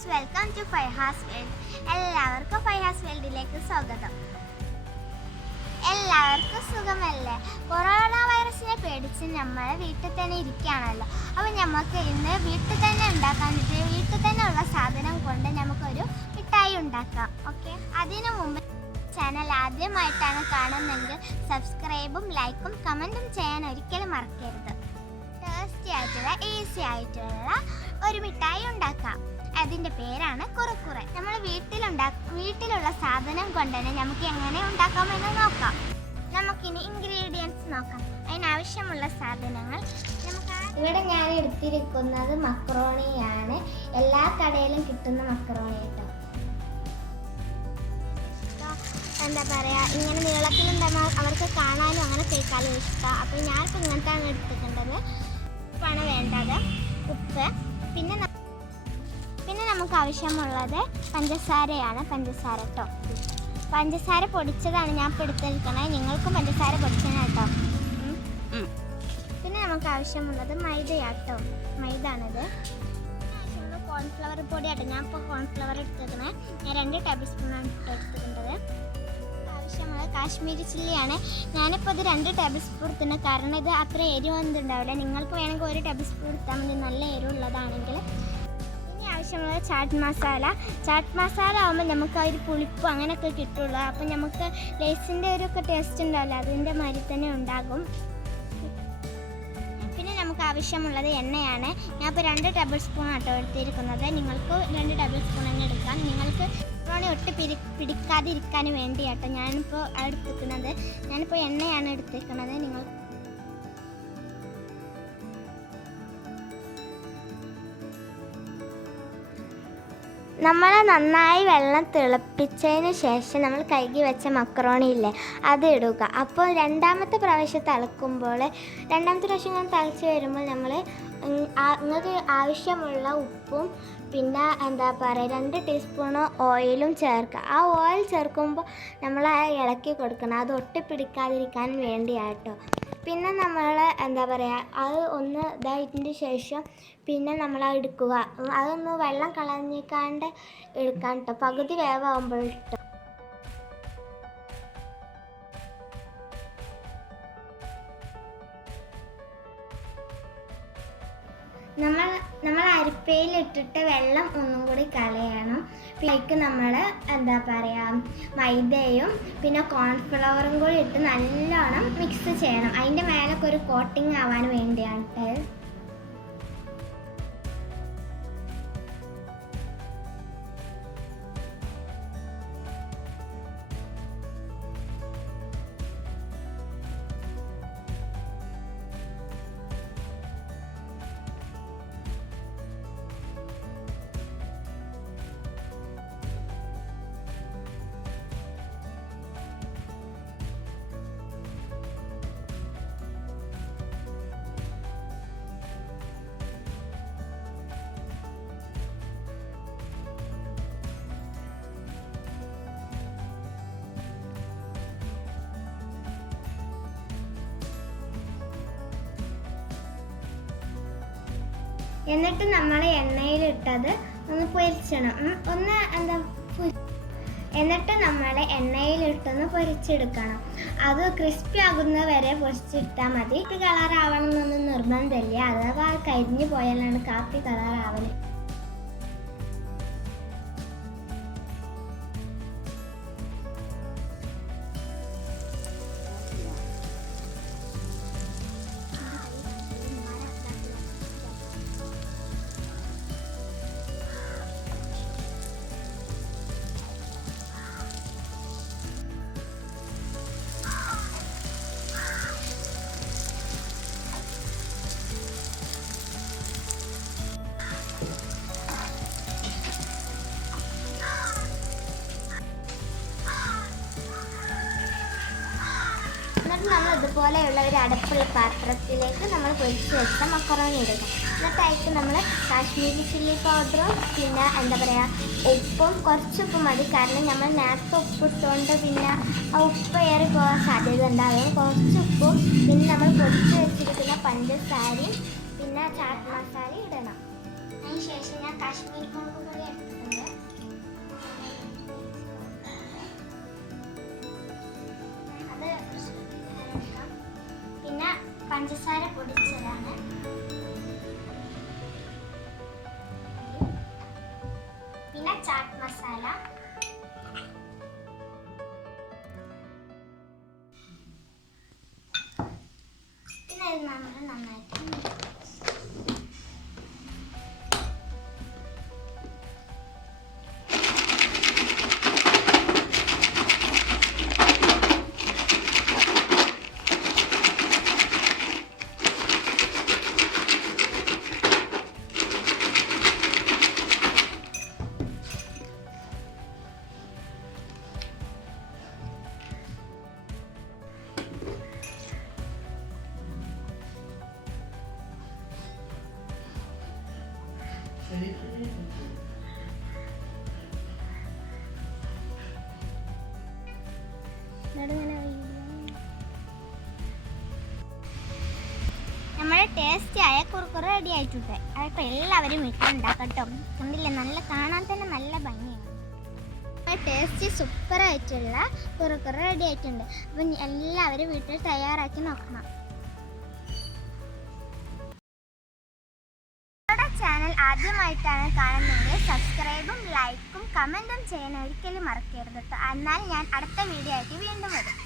Friends, welcome to ഫൈഹാസ് world. എല്ലാവർക്കും ഫൈഹാസ് വേൾഡിലേക്ക് സ്വാഗതം. എല്ലാവർക്കും സുഖമല്ലേ? കൊറോണ വൈറസിനെ പേടിച്ച് നമ്മൾ വീട്ടിൽ തന്നെ ഇരിക്കുകയാണല്ലോ. അപ്പോൾ നമുക്ക് ഇന്ന് വീട്ടിൽ തന്നെ ഉണ്ടാക്കാൻ പറ്റിയ വീട്ടിൽ തന്നെ ഉള്ള സാധനം കൊണ്ട് നമുക്കൊരു മിഠായി ഉണ്ടാക്കാം. ഓക്കെ, അതിനു മുമ്പ് ചാനൽ ആദ്യമായിട്ടാണ് കാണുന്നതെങ്കിൽ സബ്സ്ക്രൈബും ലൈക്കും കമൻറ്റും ചെയ്യാൻ ഒരിക്കലും മറക്കരുത്. ടേസ്റ്റി ആയിട്ടുള്ള ഈസി ആയിട്ടുള്ള ഒരു മിഠായി ഉണ്ടാക്കാം. അതിൻ്റെ പേരാണ് കുറുക്കുറെ. നമ്മൾ വീട്ടിലുള്ള സാധനം കൊണ്ട് തന്നെ നമുക്ക് എങ്ങനെ ഉണ്ടാക്കാമെന്ന് നോക്കാം. നമുക്കിനി ഇൻഗ്രീഡിയൻസ് നോക്കാം. അതിനാവശ്യമുള്ള സാധനങ്ങൾ ഇവിടെ ഞാൻ എടുത്തിരിക്കുന്നത് മക്രോണിയാണ്. എല്ലാ കടയിലും കിട്ടുന്ന മക്രോണി കേട്ടോ. എന്താ പറയുക, ഇങ്ങനെ നീളത്തിലുണ്ടെന്ന് അവർക്ക് കാണാനും അങ്ങനെ കേൾക്കാനും ഇഷ്ടം. അപ്പോൾ ഞാനിപ്പോൾ ഇങ്ങനത്താണ് എടുത്തിട്ടുള്ളത്. ഉപ്പാണ് വേണ്ടത്, ഉപ്പ്. പിന്നെ നമുക്ക് ആവശ്യമുള്ളത് പഞ്ചസാരയാണ്. പഞ്ചസാര കേട്ടോ, പഞ്ചസാര പൊടിച്ചതാണ് ഞാൻ ഇപ്പോൾ എടുത്തിരിക്കണേ. നിങ്ങൾക്കും പഞ്ചസാര പൊടിച്ചതാണ് കേട്ടോ. പിന്നെ നമുക്ക് ആവശ്യമുള്ളത് മൈദയാട്ടോ, മൈദാണിത്. ആവശ്യമുള്ള കോൺഫ്ലവർ പൊടിയാട്ടോ. ഞാൻ ഇപ്പോൾ കോൺഫ്ലവർ എടുത്തിരിക്കണേ. ഞാൻ 2 ടേബിൾ സ്പൂണാണ് എടുത്തിട്ടുള്ളത്. ആവശ്യമുള്ളത് കാശ്മീരി ചില്ലിയാണ്. ഞാനിപ്പോൾ ഇത് 2 ടേബിൾ സ്പൂൺ എടുത്തിട്ടുണ്ട്, കാരണം ഇത് അത്ര എരിവൊന്നും ഉണ്ടാവില്ല. നിങ്ങൾക്ക് വേണമെങ്കിൽ 1 ടേബിൾ സ്പൂൺ എടുത്താൽ മതി, നല്ല എരിവുള്ളതാണെങ്കിൽ. ആവശ്യമുള്ളത് ചാട്ട് മസാല. ചാട്ട് മസാല ആകുമ്പോൾ നമുക്ക് ആ ഒരു പുളിപ്പ് അങ്ങനെയൊക്കെ കിട്ടുള്ളൂ. അപ്പം നമുക്ക് ലേസിൻ്റെ ഒരു ടേസ്റ്റ് ഉണ്ടാവില്ല, അതിൻ്റെ മാതിരി തന്നെ ഉണ്ടാകും. പിന്നെ നമുക്ക് ആവശ്യമുള്ളത് എണ്ണയാണ്. ഞാൻ ഇപ്പോൾ 2 ടേബിൾ സ്പൂൺ ആട്ടോ എടുത്തിരിക്കുന്നത്. നിങ്ങൾക്ക് 2 ടേബിൾ സ്പൂൺ തന്നെ എടുക്കാം. നിങ്ങൾക്ക് മക്രോണി ഒട്ട് പിടിക്കാതിരിക്കാൻ വേണ്ടിയാട്ടോ ഞാനിപ്പോൾ എടുത്തിരിക്കുന്നത്. ഞാനിപ്പോൾ എണ്ണയാണ് എടുത്തിരിക്കുന്നത്. നിങ്ങൾ നമ്മൾ നന്നായി വെള്ളം തിളപ്പിച്ചതിന് ശേഷം നമ്മൾ കഴുകി വെച്ച മക്രോണി ഇല്ലേ, അത് ഇടുക. അപ്പോൾ രണ്ടാമത്തെ പ്രാവശ്യം തിളക്കുമ്പോൾ, രണ്ടാമത്തെ പ്രാവശ്യം ഇങ്ങനെ തിളച്ച് വരുമ്പോൾ നിങ്ങൾക്ക് ആവശ്യമുള്ള ഉപ്പും പിന്നെ എന്താ പറയുക 2 ടീസ്പൂണ് ഓയിലും ചേർക്കുക. ആ ഓയിൽ ചേർക്കുമ്പോൾ നമ്മൾ ഇളക്കി കൊടുക്കണം, അത് ഒട്ടിപ്പിടിക്കാതിരിക്കാൻ വേണ്ടിയാട്ടോ. പിന്നെ നമ്മൾ എന്താ പറയുക, അത് ഒന്ന് ഇതായതിൻ്റെ ശേഷം പിന്നെ നമ്മൾ എടുക്കുക. അതൊന്ന് വെള്ളം കളഞ്ഞിക്കാണ്ട് എടുക്കാൻ കേട്ടോ, പകുതി വേവാകുമ്പോൾ ഇട്ടോ. നമ്മൾ അരിപ്പയിലിട്ടിട്ട് വെള്ളം ഒന്നും കൂടി കളയണം. പിന്നെ നമ്മൾ എന്താ പറയുക, മൈദയും പിന്നെ കോൺഫ്ലവറും കൂടി ഇട്ട് നല്ലോണം മിക്സ് ചെയ്യണം. അതിൻ്റെ മേലൊക്കെ ഒരു കോട്ടിങ് ആവാൻ വേണ്ടിയാണ്. എന്നിട്ട് നമ്മൾ എണ്ണയിലിട്ടത് ഒന്ന് പൊരിച്ചണം. എന്നിട്ട് നമ്മൾ എണ്ണയിലിട്ടൊന്ന് പൊരിച്ചെടുക്കണം. അത് ക്രിസ്പി ആകുന്ന വരെ പൊരിച്ചിട്ടാൽ മതി. കാപ്പി കളർ ആവണമെന്നൊന്നും നിർബന്ധമില്ല, അഥവാ കരിഞ്ഞു പോയാലാണ് കാപ്പി കളർ ആവല്. നമ്മൾ ഇതുപോലെയുള്ള ഒരു അടപ്പുള്ള പാത്രത്തിലേക്ക് നമ്മൾ പൊരിച്ച് വെച്ച മക്രോണി ഇടുക. എന്നിട്ട് നമ്മൾ കാശ്മീരി ചില്ലി പൗഡറും പിന്നെ എന്താ പറയുക ഉപ്പും, കുറച്ച് ഉപ്പ് മതി, കാരണം നമ്മൾ നേരത്തെ ഉപ്പിട്ടുകൊണ്ട് പിന്നെ ആ ഉപ്പ് ഏറി പോകാൻ സാധ്യത ഉണ്ടാകും. കുറച്ച് ഉപ്പും പിന്നെ നമ്മൾ പൊരിച്ച് വെച്ചിരിക്കുന്ന പഞ്ചസാരയും പിന്നെ ചാട്ട് മസാലയും ഇടണം. അതിന് ശേഷം ഞാൻ കാശ്മീരി മുളക് പൊടി എടുത്തു. മസാല, പിന്നെ ഇത് നമ്മൾ നന്നായിട്ട് നമ്മുടെ ടേസ്റ്റിയായ കുറുക്കുറ റെഡി ആയിട്ടുണ്ട്. അതിപ്പോൾ എല്ലാവരും വീട്ടിലുണ്ടാക്കട്ടോ. കണ്ടില്ലേ, നല്ല കാണാൻ തന്നെ നല്ല ഭംഗിയാണ്. ടേസ്റ്റി സൂപ്പറായിട്ടുള്ള കുറുക്കുറ റെഡി ആയിട്ടുണ്ട്. അപ്പം എല്ലാവരും വീട്ടിൽ തയ്യാറാക്കി നോക്കണം. ചാനൽ ആദ്യമായിട്ടാണ് കാണുന്നതെങ്കിൽ സബ്സ്ക്രൈബും ലൈക്കും കമൻറ്റും ചെയ്യാൻ ഒരിക്കലും മറക്കരുത്. എന്നാൽ ഞാൻ അടുത്ത വീഡിയോ ആയിട്ട് വീണ്ടും വരും.